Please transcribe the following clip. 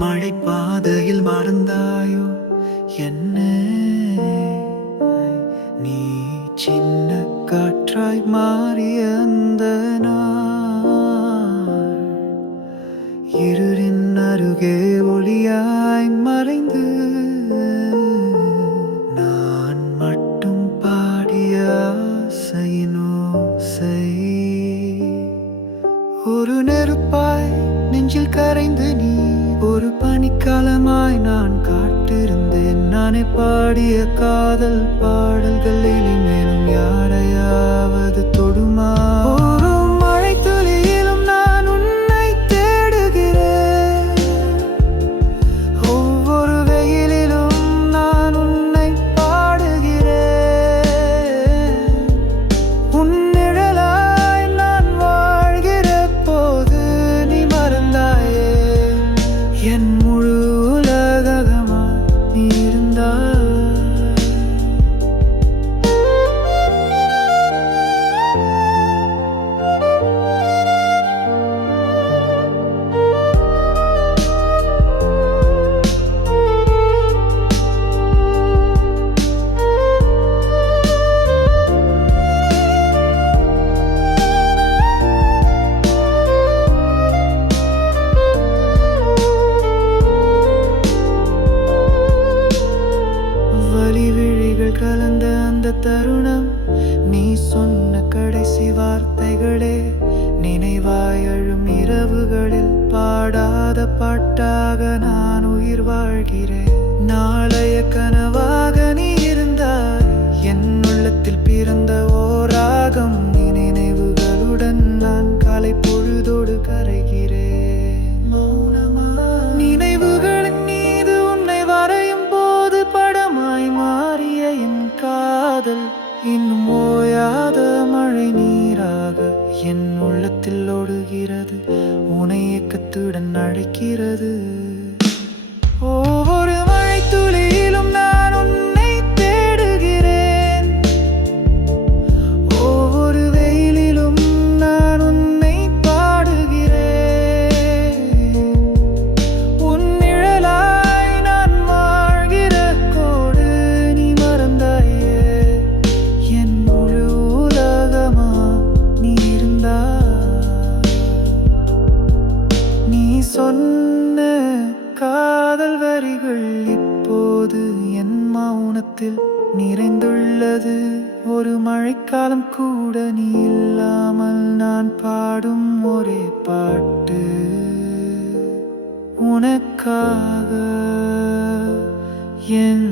மழை பாதையில் மறந்தாயோ என்ன? நீ சின்ன காற்றாய் மாறிய அந்த நாள், இருளின் அருகே ஒளியாய் மறைந்து நான் மட்டும் பாடிய ஆசையின் ஓசை. ஒரு நெருப்பாய் நெஞ்சில் கரைந்து நீ, ஒரு பனிக்காலமாய் நான் காட்டிருந்தேன். நானே பாடிய காதல் பாடல்கள் இனிமேலும் யாரையாவது தொடுமா? ஒரு மழை துளியிலும் நான் உன்னை தேடுகிறேன், ஒவ்வொரு வெயிலிலும் நான் உன்னை பாடுகிறேன். உன் நிழலாய் நான் வாழ்கிற போது நீ மறந்தாயே, என் முழு உலகமா நீ இருந்தாய். வலி விழிகள் கலந்த அந்த தருணம், நீ சொன்ன கடைசி வார்த்தைகளே நினைவாய் அழும் இரவுகளில் பாடாத பாட்டாக நான் உயிர் வாழ்கிறேன். நாளைய கனவாக நீ இருந்தாய், என் உள்ளத்தில் பிறந்த ஓராகம். நீ நினைவுகளுடன் நான் காலை பொழுதோடு கரைகிறேன். நினைவுகளின் மீது உன்னை வரையும் போது படமாய் மாறிய என் காதல் இன்னும் ஓயாத மழை நீராக என் உள்ளத்தில் ஓடுகிறது, உன்னை ஏக்கத்துடன் அழைக்கிறது. ஒவ்வொரு மழை துளியிலும் நான் உன்னை தேடுகிறேன், ஒவ்வொரு வெயிலிலும் நான் உன்னை பாடுகிறேன். உன் நிழலாய் நான் வாழ்கிற கோடு நீ மறந்தாயே, என் முழு உலகமா நீ இருந்தாய். நீ சொன்ன காதல் வரிகள் இப்போது என் மௌனத்தில் நிறைந்துள்ளது. ஒரு மழைக்காலம் கூட நீ இல்லாமல் நான் பாடும் ஒரே பாட்டு, உனக்காக என்